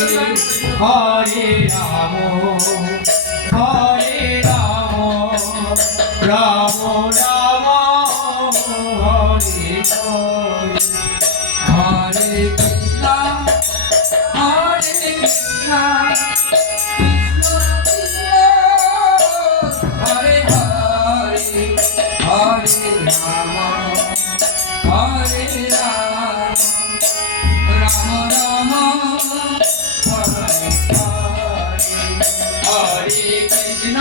হরে রাম হরে রাম রাম রাম হরে হরে হরে কৃষ্ণ হরে কৃষ্ণ হরে হরে হরে রাম হরে রাম রাম রাম হরে হরে হরে কৃষ্ণ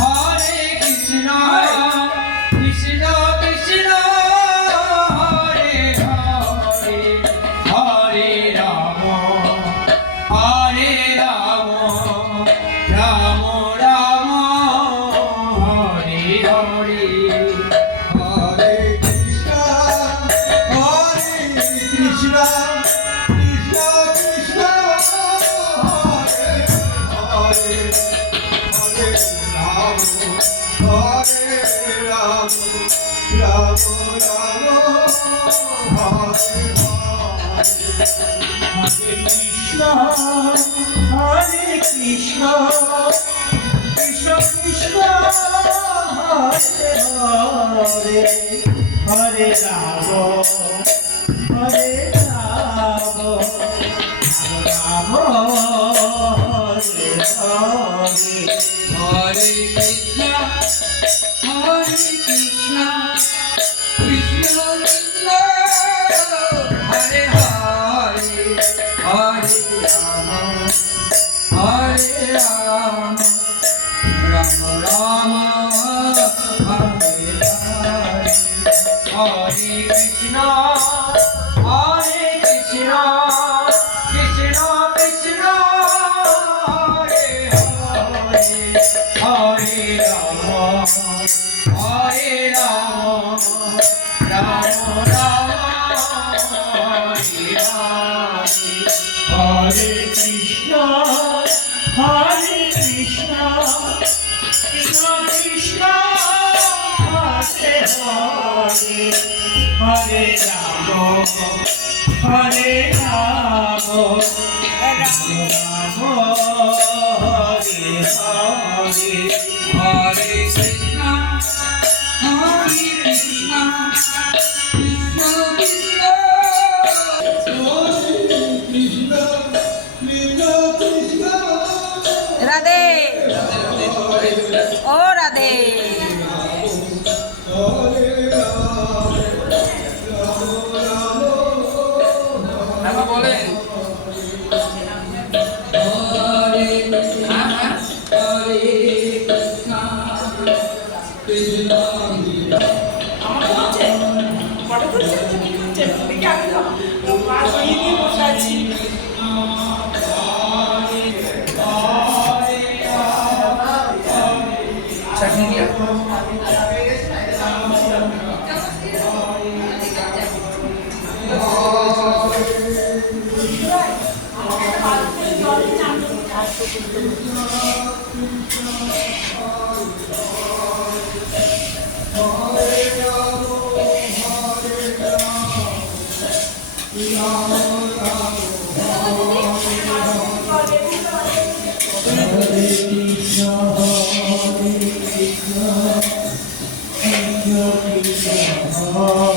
হরে কৃষ্ণ কৃষ্ণ কৃষ্ণ হরে হরে হরে রাম হরে রাম রাম রাম হরে হরে হরে কৃষ্ণ হরে কৃষ্ণ কৃষ্ণ কৃষ্ণ হরে হরে হরে রাম হরে রাম রাম রাম হরে হরে কৃষ্ণ কৃষ্ণ কৃষ্ণ হরে হরে হরে রাম হরে রাম রাম হরে হরে হরে কৃষ্ণ হরে কৃষ্ণ কৃষ্ণ কৃষ্ণ হরে হরে হরে রাম হরে রাম রাম রাম হরে হরে হরে কৃষ্ণ হরে কৃষ্ণ কৃষ্ণ কৃষ্ণ হরে হরে হরে রাম হরে রাম রাম রাম হরে হরে হরে কৃষ্ণ হরে কৃষ্ণ কৃষ্ণ কৃষ্ণ হরে হরে হরে রাম হরে রাম রাম রাম হরে হরে হরে কৃষ্ণ হরে কৃষ্ণ কৃষ্ণ কৃষ্ণ রাধে ও রাধে বলেন Hare Hare Krishna Krishna Hare Krishna, Hare Krishna,